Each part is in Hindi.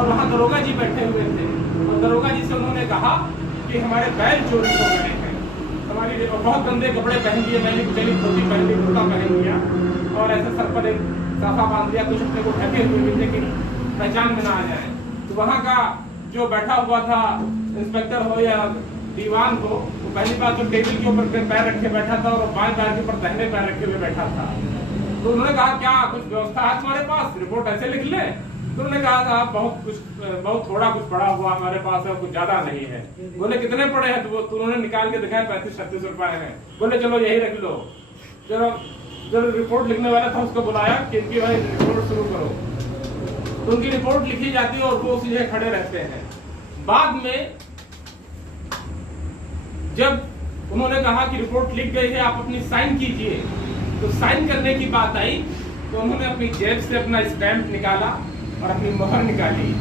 और वहाँ दरोगा जी बैठे हुए थे और दरोगा जी से उन्होंने कहा कि हमारे बैल चोरी हो गए हैं, हमारी बहुत गंदे कपड़े पहन लिए, मैंने कुचली धोती पहन ली, कुर्ता पहन लिया और ऐसे सर पर एक साफा बांध लिया, कुछ अपने को ढके हुए भी लेकिन पहचान में ना आ जाए। तो वहाँ का जो बैठा हुआ था इंस्पेक्टर हो या दीवान हो, वो पहली बात तो टेबल के ऊपर पैर रखे बैठा था और बाएं पैर के ऊपर दाहिने पैर रखे हुए बैठा था। तो उन्होंने कहा क्या कुछ व्यवस्था है तुम्हारे पास, रिपोर्ट ऐसे लिख ले? तो उन्होंने कहा था बहुत थोड़ा कुछ पड़ा हुआ हमारे पास है, कुछ ज्यादा नहीं है। बोले कितने पड़े हैं? तो उन्होंने निकाल के दिखाया 35-36 रुपए हैं। बोले चलो यही रख लो। जब रिपोर्ट लिखने वाला था उसको बुलाया कि इनकी भाई रिपोर्ट शुरू करो। तो उनकी रिपोर्ट लिखी जाती है और वो सीधे खड़े रहते हैं। बाद में जब उन्होंने कहा कि रिपोर्ट लिख गई है, आप अपनी साइन कीजिए, तो साइन करने की बात आई तो उन्होंने अपनी जेब से अपना स्टैंप निकाला और अपनी मोहर निकाली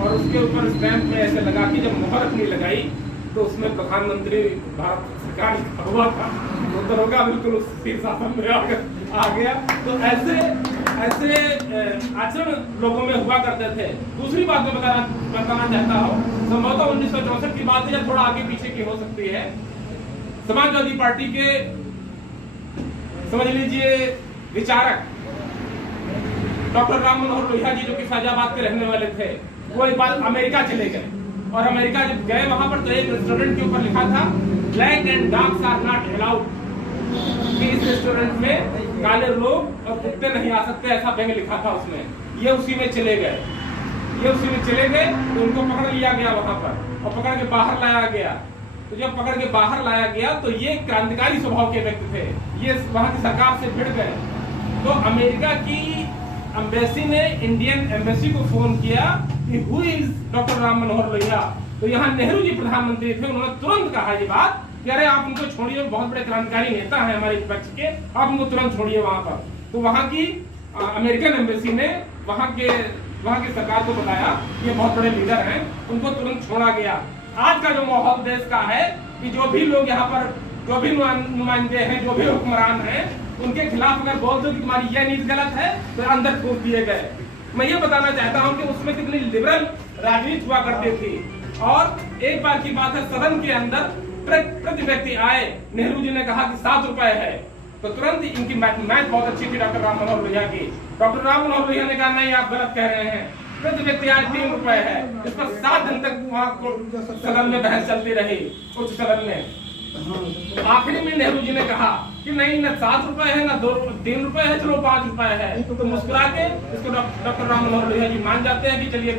और उसके ऊपर स्टैंप में ऐसे लगा कि जब मोहर अपनी लगाई तो उसमें प्रधानमंत्री भारत सरकार लिखा हुआ था। तो दरोगा बिल्कुल उस शासन में आ गया। तो ऐसे आचरण लोगों में हुआ करते थे। दूसरी बात मैं बताना चाहता हूँ, संभवतः 1964 की बात है या थोड़ा आगे पीछे की हो सकती है। समाजवादी पार्टी के समझ लीजिए विचारक डॉक्टर राम मनोहर लोहिया जी, जो कि फैजाबाद के रहने वाले थे, वो एक बार अमेरिका चले गए और अमेरिका जब गए वहां पर तो एक रेस्टोरेंट के ऊपर लिखा था black and dogs are not allowed, कि इस रेस्टोरेंट में काले लोग और कुत्ते नहीं आ सकते, ऐसा व्यंग लिखा था उसमें। ये उसी में चले गए तो उनको पकड़ लिया गया वहां पर और पकड़ के बाहर लाया गया। तो जब पकड़ के बाहर लाया गया तो ये क्रांतिकारी स्वभाव के व्यक्ति थे, ये वहां की सरकार से भिड़ गए। तो अमेरिका की एम्बेसी ने इंडियन एम्बेसी को फोन किया कि who is doctor Ram Manohar Lohia. तो यहाँ नेहरू जी प्रधानमंत्री थे, उन्होंने तुरंत कहा ये बात कि अरे आप उनको छोड़िए, बहुत बड़े क्रांतिकारी नेता हैं हमारे विपक्ष के, आप उनको तुरंत छोड़िए वहां पर। तो वहां की अमेरिकन एम्बेसी ने वहां की सरकार को बताया ये बहुत बड़े लीडर हैं, उनको तुरंत छोड़ा गया। आज का जो माहौल देश का है कि जो भी लोग यहाँ पर, जो भी नुमाइंदे हैं, जो भी हुक्मरान हैं, उनके खिलाफ अगर बोल दो कि तुम्हारी यह नीति गलत है तो अंदर ठोक दिए गए। मैं ये बताना चाहता हूँ कि उसमें कितनी लिबरल राजनीति हुआ करती थी। और एक बार की बात है, सदन के अंदर प्रति व्यक्ति आए, नेहरू जी ने कहा कि 7 रुपए है, तो तुरंत इनकी मैथ बहुत अच्छी थी डॉक्टर राम मनोहर लोहिया की। डॉक्टर राम मनोहर लोहिया ने कहा नहीं आप गलत कह रहे हैं, प्रति व्यक्ति आज 3 रुपए है। इस पर 7 दिन तक वहाँ सदन में बहस चलती रही, उच्च सदन में। आखिरी में नेहरू जी ने कहा कि नहीं, न 7 रुपए है, न 3 रुपए है, चलो 5 रुपए है। तो मुस्कुरा के इसको डॉक्टर राम मनोहर लोहिया जी मान जाते हैं कि चलिए